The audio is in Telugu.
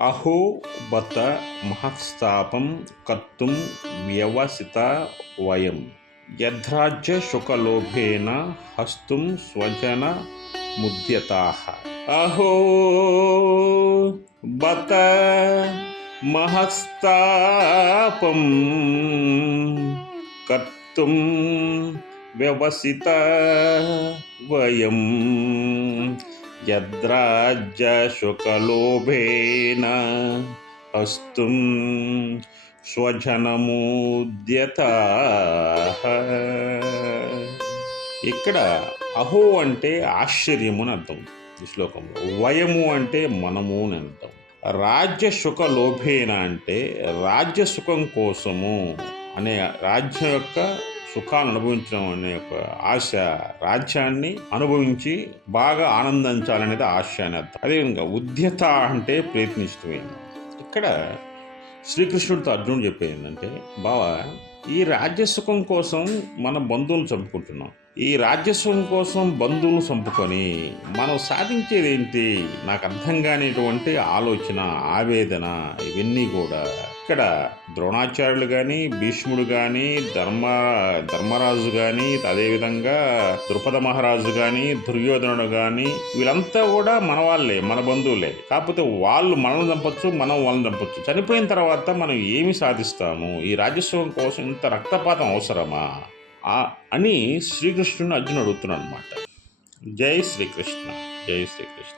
अहो बत महत्स्थापं कर्तुं व्यवसिता वयं यद्राज्यशुकलोभेन हस्तुं स्वजनमुद्यताः अहो बत महत्स्थापं कर्तुं व्यवसिता वयम्। వ్యవసిత వయం యద్రాజ్యశుకలోభేన స్వజనముద్యత. ఇక్కడ అహో అంటే ఆశ్చర్యము అని అర్థం. ఈ శ్లోకంలో వయము అంటే మనము అని అర్థం. రాజ్య సుఖ లోభేన అంటే రాజ్య సుఖం కోసము అనే రాజ్యం యొక్క సుఖాన్ని అనుభవించడం అనే ఒక ఆశ రాజ్యాన్ని అనుభవించి బాగా ఆనందించాలనేది ఆశ అని అర్థం. అదేవిధంగా ఉద్యత అంటే ప్రయత్నిస్తమే ఇక్కడ శ్రీకృష్ణుడితో అర్జునుడు చెప్పేది ఏంటంటే బావా ఈ రాజ్యసుఖం కోసం మన బంధువులు చంపుకుంటున్నాం. ఈ రాజ్యసుఖం కోసం బంధువులు చంపుకొని మనం సాధించేది ఏంటి నాకు అర్థం కానిటువంటి ఆలోచన ఆవేదన ఇవన్నీ కూడా ఇక్కడ ద్రోణాచార్యులు కానీ భీష్ముడు కానీ ధర్మ ధర్మరాజు కానీ అదేవిధంగా ద్రుపద మహారాజు కానీ దుర్యోధనుడు కానీ వీళ్ళంతా కూడా మన వాళ్ళే మన బంధువులే. కాకపోతే వాళ్ళు మనల్ని చంపొచ్చు మనం వాళ్ళని చంపొచ్చు. చనిపోయిన తర్వాత మనం ఏమి సాధిస్తాము? ఈ రాజ్యసుఖం కోసం ఇంత రక్తపాతం అవసరమా? అని శ్రీకృష్ణుని అర్జునుడు అడుగుతున్నాడు అనమాట జై శ్రీకృష్ణ. జై శ్రీకృష్ణ.